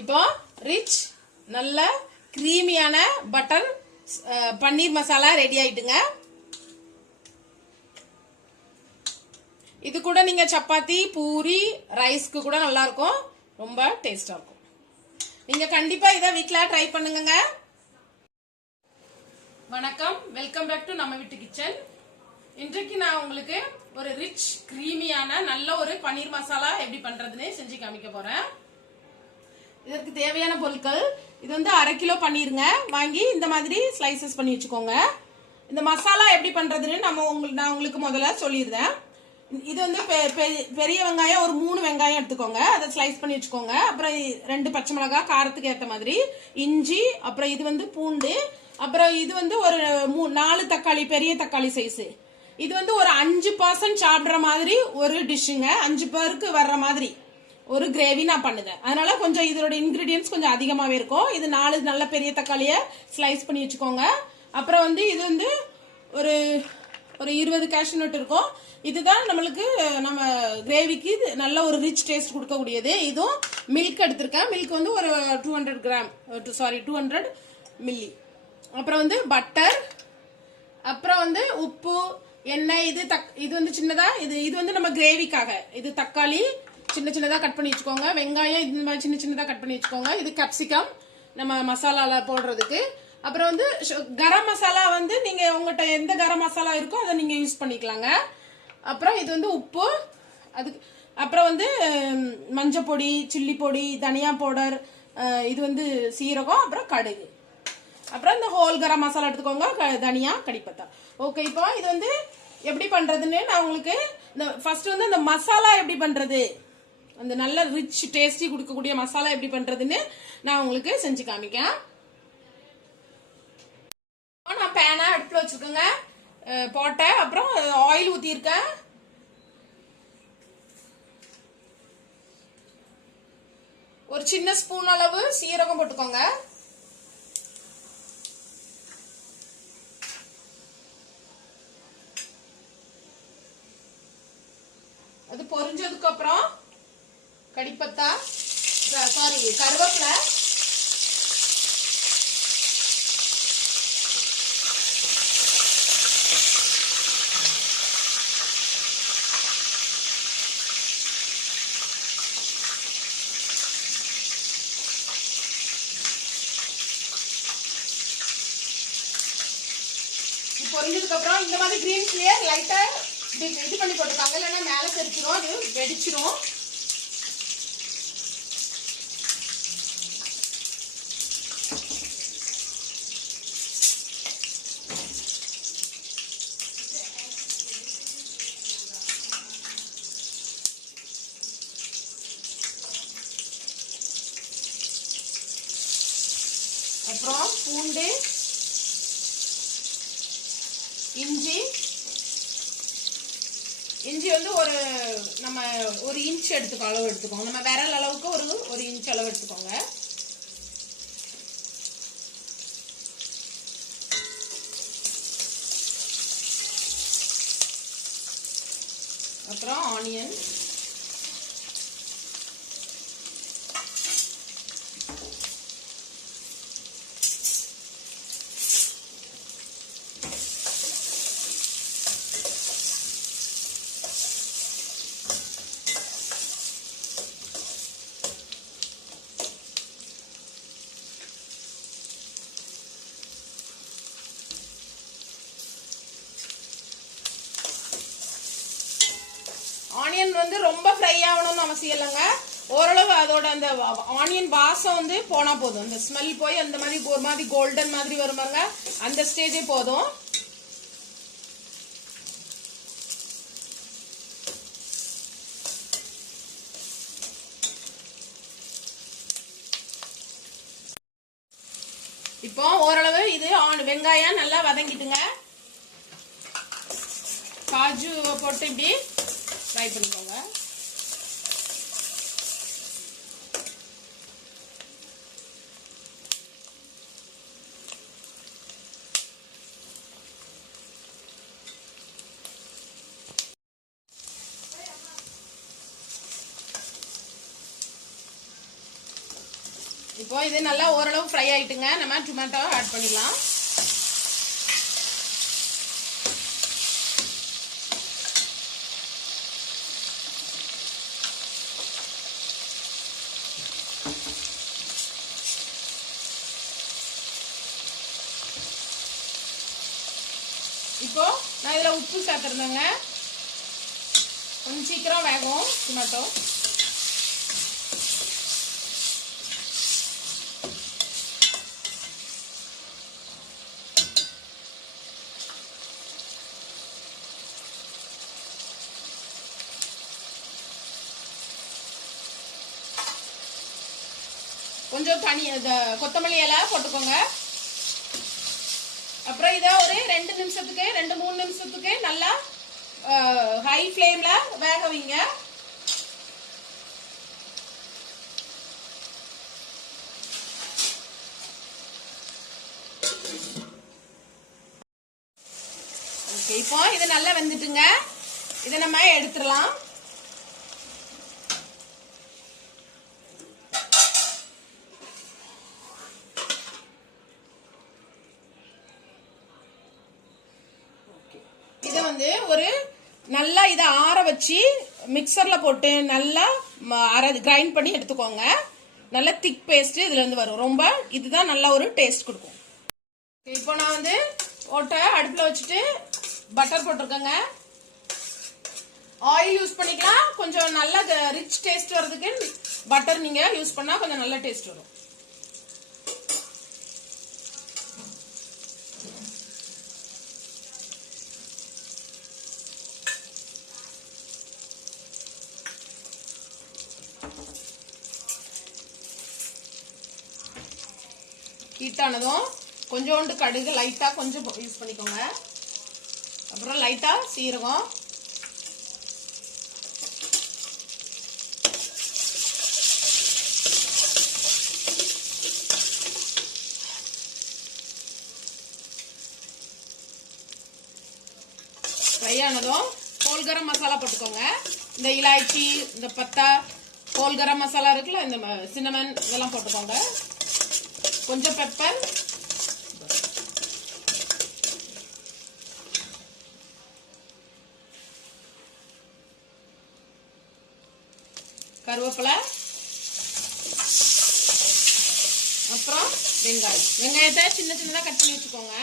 இப்போ ரிச் நல்ல க்ரீமியான பட்டர் பன்னீர் மசாலா ரெடி ஆயிட்டுங்க. இது கூட நீங்க சப்பாத்தி பூரி ரைஸ்க்கு கூட நல்லா இருக்கும். ரொம்ப டேஸ்டா இருக்கும். நீங்க கண்டிப்பா இதை வீட்ல ட்ரை பண்ணுங்க வணக்கம். வெல்கம் பேக் டு நம்ம வீட்டு கிச்சன் இன்றைக்கு நான் உங்களுக்கு ஒரு ரிச் க்ரீமியான நல்ல ஒரு பன்னீர் மசாலா எப்படி பண்றதுன்னு செஞ்சு காமிக்க போறேன். இதற்கு தேவையான பொருட்கள். இது வந்து அரை கிலோ பண்ணிடுங்க வாங்கி இந்த மாதிரி ஸ்லைசஸ் பண்ணி வச்சுக்கோங்க. இந்த மசாலா எப்படி பண்ணுறதுன்னு நம்ம உங்களுக்கு நான் உங்களுக்கு முதல்ல சொல்லிடுறேன். இது வந்து பெ- பெ- பெரிய வெங்காயம் ஒரு மூணு வெங்காயம் எடுத்துக்கோங்க. அதை ஸ்லைஸ் பண்ணி வச்சுக்கோங்க. அப்புறம் ரெண்டு பச்சை மிளகாய் காரத்துக்கு ஏற்ற மாதிரி இஞ்சி அப்புறம் இது வந்து பூண்டு அப்புறம் இது வந்து ஒரு மூ- நாலு தக்காளி பெரிய தக்காளி சைஸு இது வந்து ஒரு அஞ்சு பர்சன்ட் சாப்பிட்ற மாதிரி ஒரு டிஷ்ஷுங்க அஞ்சு பேருக்கு வர்ற மாதிரி. ஒரு கிரேவி நான் பண்ணுதேன். அதனால கொஞ்சம் இதோட இன்கிரீடியன்ஸ் கொஞ்சம் அதிகமாகவே இருக்கும். இது நாலு நல்ல பெரிய தக்காளியை ஸ்லைஸ் பண்ணி வச்சுக்கோங்க. அப்புறம் வந்து இது வந்து ஒரு ஒரு இருபது கேஷ்யூ நட் இருக்கும். இதுதான் நம்மளுக்கு நம்ம கிரேவிக்கு இது நல்ல ஒரு ரிச் டேஸ்ட் கொடுக்கக்கூடியது. இதுவும் மில்க் எடுத்திருக்கேன். மில்க் வந்து ஒரு two hundred gram sorry two hundred milli அப்புறம் வந்து பட்டர் அப்புறம் வந்து உப்பு எண்ணெய் இது தக் இது வந்து சின்னதா இது இது வந்து நம்ம கிரேவிக்காக இது தக்காளி சின்ன சின்னதாக கட் பண்ணி வச்சுக்கோங்க. வெங்காயம் இந்த மாதிரி சின்ன சின்னதாக கட் பண்ணி வச்சுக்கோங்க. இது கேப்சிகம் நம்ம மசாலாவில் போடுறதுக்கு. அப்புறம் வந்து கரம் மசாலா வந்து நீங்கள் உங்கள்கிட்ட எந்த கரம் மசாலா இருக்கோ அதை நீங்கள் யூஸ் பண்ணிக்கலாங்க. அப்புறம் இது வந்து உப்பு. அதுக்கு அப்புறம் வந்து மஞ்சப்பொடி மஞ்சள் பொடி சில்லி பொடி தனியா பவுடர் இது வந்து சீரகம் அப்புறம் கடுகு. அப்புறம் இந்த ஹோல் கரம் மசாலா எடுத்துக்கோங்க. க- தனியா கடிப்பத்தா. ஓகே இப்போ இது வந்து எப்படி பண்றதுன்னு நான் உங்களுக்கு இந்த ஃபர்ஸ்ட் வந்து இந்த மசாலா எப்படி பண்றது? அந்த நல்ல ரிச் டேஸ்டி கொடுக்கக்கூடிய மசாலா எப்படி பண்றதுன்னு நான் உங்களுக்கு செஞ்சு காமிக்கேன் நான் பேனா அடுப்பில் வச்சிருக்கேங்க. போட்டேன். அப்புறம் ஆயில் ஊற்றிருக்கேன் ஒரு சின்ன ஸ்பூன் அளவு சீரகம் போட்டுக்கோங்க. அது பொரிஞ்சதுக்கு அப்புறம் கடிப்பத்தா சாரி கருவேப்பிலை இது பொரிஞ்சதுக்கு அப்புறம் இந்த மாதிரி கிரீன்ஸ்லயே லைட்டா இது இது பண்ணி போட்டுருக்காங்க இல்லைன்னா மேலே தெரிச்சிரும் அது வெடிச்சிரும் அப்புறம் பூண்டு இஞ்சி. இஞ்சி வந்து ஒரு நம்ம ஒரு இன்ச் எடுத்துக்கோ அளவு எடுத்துக்கோங்க நம்ம விரல் அளவுக்கு ஒரு ஒரு இன்ச் அளவு எடுத்துக்கோங்க. அப்புறம் ஆனியன். ஆனியன் வந்து ரொம்ப ஃப்ரை ஆகணும்னு அவசியம் இல்லைங்க. ஓரளவு அதோட அந்த ஆனியன் வாசம் வந்து போனா போதும். அந்த ஸ்மெல் போய் அந்த மாதிரி ஒரு மாதிரி கோல்டன் மாதிரி வருமாங்க. அந்த ஸ்டேஜே போதும். இப்போ ஓரளவு இது வெங்காயம் நல்லா வதங்கிட்டுங்க. காஜு போட்டு இப்படி ஃப்ரை பண்ணிக்கோங்க. இப்போ இது நல்லா ஓரளவு ஃப்ரை ஆயிட்டுங்க. நம்ம டொமேட்டோ ஆட் பண்ணிடலாம் இப்போ நான் இதில் உப்பு சேர்த்துருந்தேங்க. கொஞ்சம் சீக்கிரம் வேகும் டொமேட்டோ கொஞ்சம் தனி கொத்தமல்லி இலை போட்டுக்கோங்க. அப்புறம் இதை ஒரு ரெண்டு நிமிஷத்துக்கு ரெண்டு மூணு நிமிஷத்துக்கு நல்லா ஹை ஃப்ளேம்ல வேக வைங்க. ஓகே இப்போ இது நல்லா வெந்துட்டுங்க. இதை நம்ம எடுத்துடலாம் இதை வந்து ஒரு நல்லா இதை ஆற வச்சு மிக்சரில் போட்டு நல்லா ம- அரை கிரைண்ட் பண்ணி எடுத்துக்கோங்க. நல்ல திக் பேஸ்ட் இதுலேருந்து வரும். ரொம்ப இதுதான் நல்ல ஒரு டேஸ்ட் கொடுக்கும். இப்போ நான் வந்து ஓட்டை அடுப்பில் வச்சுட்டு பட்டர் போட்டிருக்கேங்க. ஆயில் யூஸ் பண்ணிக்கலாம். கொஞ்சம் நல்ல ரிச் டேஸ்ட் வர்றதுக்கு பட்டர் நீங்கள் யூஸ் பண்ணால் கொஞ்சம் நல்ல டேஸ்ட் வரும். ஹீட்டானதும் கொஞ்சோண்டு கடுகு லைட்டா கொஞ்சம் யூஸ் பண்ணிக்கோங்க. அப்புறம் லைட்டா சீரகம். ஃப்ரை ஆனதும் ஹோல் கரம் மசாலா போட்டுக்கோங்க. இந்த இலாய்ச்சி இந்த பத்தா ஹோல் கரம் மசாலா இருக்குல்ல இந்த சின்னமன் இதெல்லாம் போட்டுக்கோங்க. கொஞ்சம் பெப்பர் கருவேப்பிலை. அப்புறம் வெங்காயம். வெங்காயத்தை சின்ன சின்னதாக கட் பண்ணி வச்சுக்கோங்க.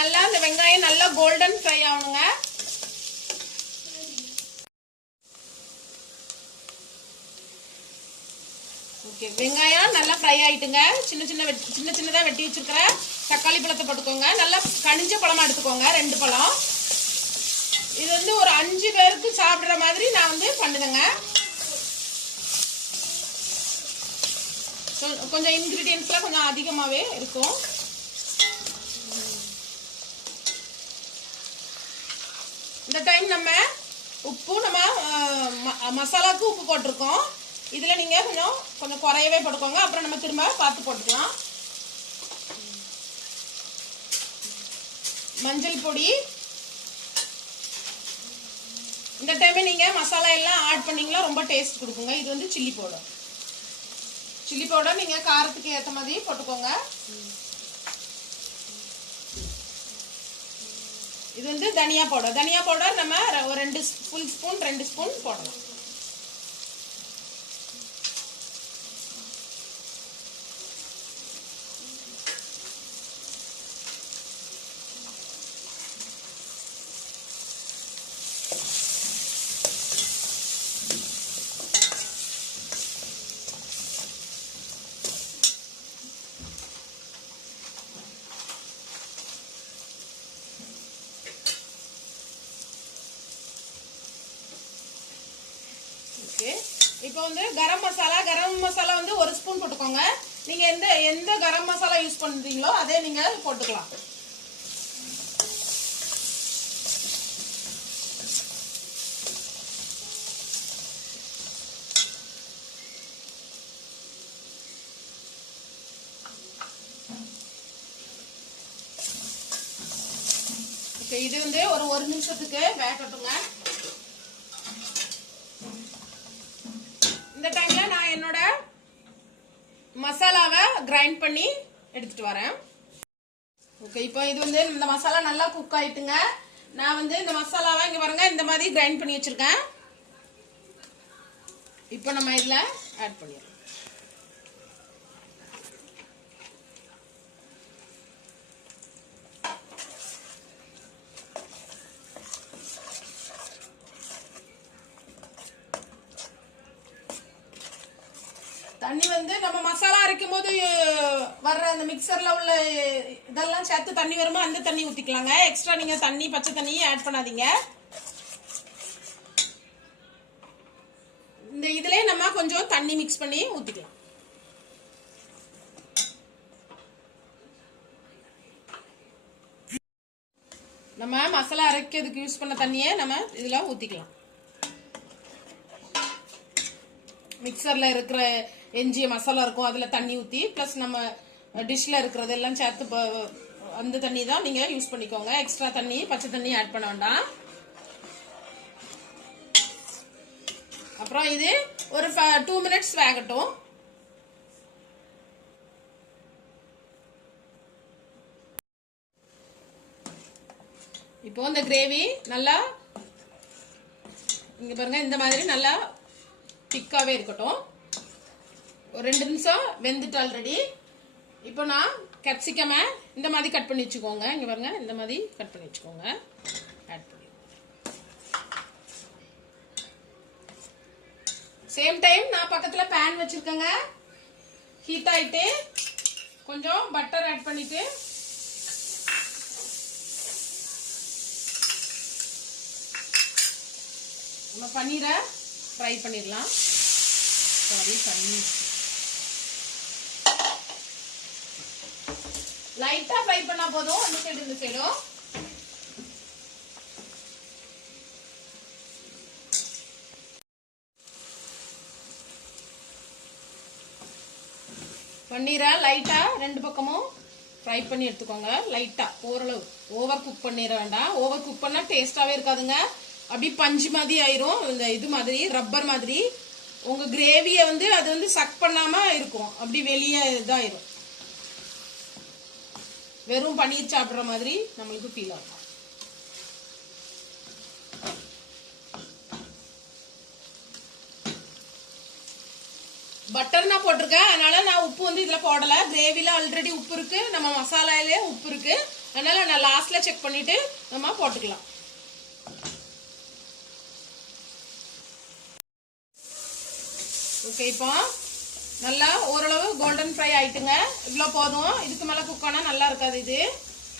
நல்லா இந்த வெங்காயம் நல்லா கோல்டன் ஃப்ரை ஆகணுங்க. ஓகே வெங்காயம் நல்லா ஃப்ரை ஆகிட்டுங்க சின்ன சின்ன வெட்- சின்ன சின்னதாக வெட்டி வச்சிருக்கிற தக்காளி பழத்தை போட்டுக்கோங்க. நல்லா கனிஞ்ச பழமாக எடுத்துக்கோங்க ரெண்டு பழம். இது வந்து ஒரு அஞ்சு பேருக்கு சாப்பிட்ற மாதிரி நான் வந்து பண்ணுதேங்க. கொஞ்சம் இன்க்ரீடியன்ஸ்லாம் கொஞ்சம் அதிகமாகவே இருக்கும். இந்த டைம் நம்ம உப்பு நம்ம ம- மசாலாவுக்கு உப்பு போட்டிருக்கோம். இதில் நீங்கள் கொஞ்சம் கொஞ்சம் குறையவே போட்டுக்கோங்க. அப்புறம் நம்ம திரும்ப பார்த்து போட்டுக்கலாம். மஞ்சள் பொடி. இந்த டைமே நீங்கள் மசாலா எல்லாம் ஆட் பண்ணிங்களா ரொம்ப டேஸ்ட் கொடுக்குங்க. இது வந்து சில்லி பவுடர் சில்லி பவுடர் நீங்கள் காரத்துக்கு ஏற்ற மாதிரி போட்டுக்கோங்க. இது வந்து தனியா பவுடர் தனியா பவுடர் நம்ம ஒரு ரெண்டு ஃபுல் ஸ்பூன் ரெண்டு ஸ்பூன் போடலாம். வந்து கரம் மசாலா கரம் மசாலா வந்து ஒரு ஸ்பூன் போட்டுக்கோங்க. நீங்க எந்த எந்த கரம் மசாலா யூஸ் பண்ணுறீங்களோ அதே நீங்க போட்டுக்கலாம். இது வந்து ஒரு ஒரு நிமிஷத்துக்கு வேகட்டுங்க. என்னோட மசாலாவை கிரைண்ட் பண்ணி எடுத்துட்டு வரேன். ஓகே இப்போ இது வந்து இந்த மசாலா நல்லா குக் ஆயிட்டுங்க. நான் வந்து இந்த மசாலாவை இங்கே பாருங்க இந்த மாதிரி கிரைண்ட் பண்ணி வச்சிருக்கேன். இப்போ நம்ம இதில் ஆட் பண்ணிடலாம். தண்ணி வந்து நம்ம மசாலா அரைக்கும் போது வர்ற அந்த மிக்சரில் உள்ள இதெல்லாம் சேர்த்து தண்ணி வருமோ அந்த தண்ணி ஊற்றிக்கலாங்க எக்ஸ்ட்ரா நீங்கள் தண்ணி பச்சை தண்ணியும் ஆட் பண்ணாதீங்க. இந்த இதிலே நம்ம கொஞ்சம் தண்ணி மிக்ஸ் பண்ணி ஊற்றிக்கலாம் நம்ம மசாலா அரைக்கிறதுக்கு யூஸ் பண்ண தண்ணியை நம்ம இதில் ஊற்றிக்கலாம் மிக்சரில் இருக்கிற எஞ்சிய மசாலா இருக்கும் அதில் தண்ணி ஊற்றி ப்ளஸ் நம்ம டிஷ்ஷில் இருக்கிறது எல்லாம் சேர்த்து அந்த தண்ணி தான் நீங்கள் யூஸ் பண்ணிக்கோங்க. எக்ஸ்ட்ரா தண்ணி பச்சை தண்ணி ஆட் பண்ண வேண்டாம். அப்புறம் இது ஒரு டூ மினிட்ஸ் வேகட்டும். இப்போ இந்த கிரேவி நல்லா இங்க பாருங்க இந்த மாதிரி நல்லா திக்காவே இருக்கட்டும். ஒரு ரெண்டு நிமிஷம் வெந்துட்டு ஆல்ரெடி இப்போ நான் கேப்சிகம இந்த மாதிரி கட் பண்ணி வச்சுக்கோங்க. இங்கே பாருங்க இந்த மாதிரி கட் பண்ணி வச்சுக்கோங்க. ஆட் பண்ணி. சேம் டைம் நான் பக்கத்தில் பேன் வச்சுருக்கேங்க. ஹீட் ஆகிட்டு கொஞ்சம் பட்டர் ஆட் பண்ணிவிட்டு நம்ம பன்னீரை ஃப்ரை பண்ணிடலாம். சாரி பன்னீர். லைட்டா ஃப்ரை பண்ணா போதும். அந்த சைடு இந்த சைடும் பன்னீரை லைட்டா ரெண்டு பக்கமும் ஃப்ரை பண்ணி எடுத்துக்கோங்க. லைட்டா ஓரளவு. ஓவர் குக் பண்ணிட வேண்டாம். ஓவர் குக் பண்ணா டேஸ்டாவே இருக்காதுங்க. அப்படி பஞ்சு மாதிரி ஆயிரும். இந்த இது மாதிரி ரப்பர் மாதிரி. உங்க கிரேவியை வந்து அது வந்து சக் பண்ணாம இருக்கும். அப்படி வெளியே இதாயிரும். வெறும் பன்னீர் சாப்பிடுற மாதிரி நம்மளுக்கு ஃபீல் ஆகும். பட்டர் நான் போட்டிருக்கேன். அதனால நான் உப்பு வந்து இதுல போடல. கிரேவில ஆல்ரெடி உப்பு இருக்கு. நம்ம மசாலாலே உப்பு இருக்கு. அதனால நான் லாஸ்ட்ல செக் பண்ணிட்டு நம்ம போட்டுக்கலாம். ஓகே இப்போ நல்லா ஓரளவு கோல்டன் ஃப்ரை ஆயிட்டுங்க. இவ்வளோ போதும். இதுக்கு மேலே குக் ஆனால் நல்லா இருக்காது இது.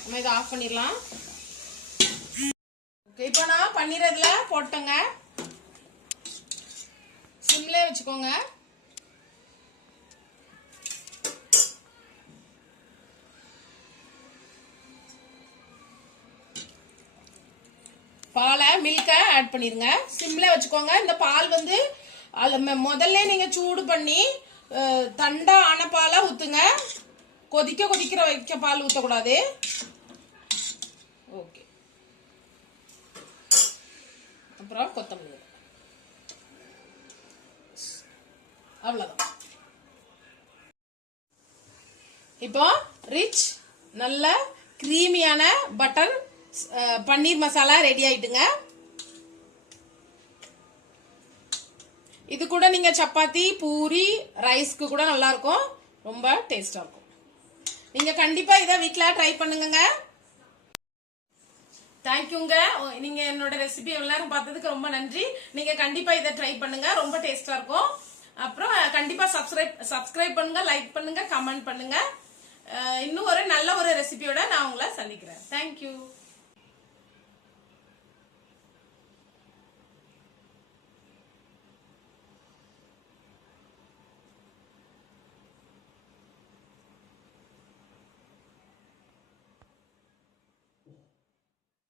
நம்ம இதை ஆஃப் பண்ணிடலாம். ஓகே இப்போ நான் பன்னீரதுல போட்டேங்க. சிம்லே வச்சுக்கோங்க. பாலை மில்கை ஆட் பண்ணிடுங்க சிம்மில் வச்சுக்கோங்க. இந்த பால் வந்து அது முதல்ல நீங்கள் சூடு பண்ணி தண்டா ஆன பாலாக ஊற்றுங்க கொதிக்க கொதிக்கிற வைக்க பால் ஊற்றக்கூடாது ஓகே. அப்புறம் கொத்தமல்லி. அவ்வளோதான் இப்போ ரிச் நல்ல கிரீமியான பட்டர் பன்னீர் மசாலா ரெடி ஆயிட்டுங்க. இது கூட நீங்க சப்பாத்தி பூரி ரைஸ்க்கு கூட நல்லா இருக்கும் ரொம்ப டேஸ்டா இருக்கும். நீங்க கண்டிப்பா இதை வீட்டில் ட்ரை பண்ணுங்க தேங்க்யூங்க நீங்க என்னோட ரெசிபி எல்லாரும் பார்த்ததுக்கு ரொம்ப நன்றி. நீங்க கண்டிப்பா இதை ட்ரை பண்ணுங்க. ரொம்ப டேஸ்டா இருக்கும். அப்புறம் கண்டிப்பா சப்ஸ்கிரைப் சப்ஸ்கிரைப் பண்ணுங்க லைக் பண்ணுங்க கமெண்ட் பண்ணுங்க. இன்னும் ஒரு நல்ல ஒரு ரெசிபியோட நான் உங்களை சந்திக்கிறேன். தேங்க்யூ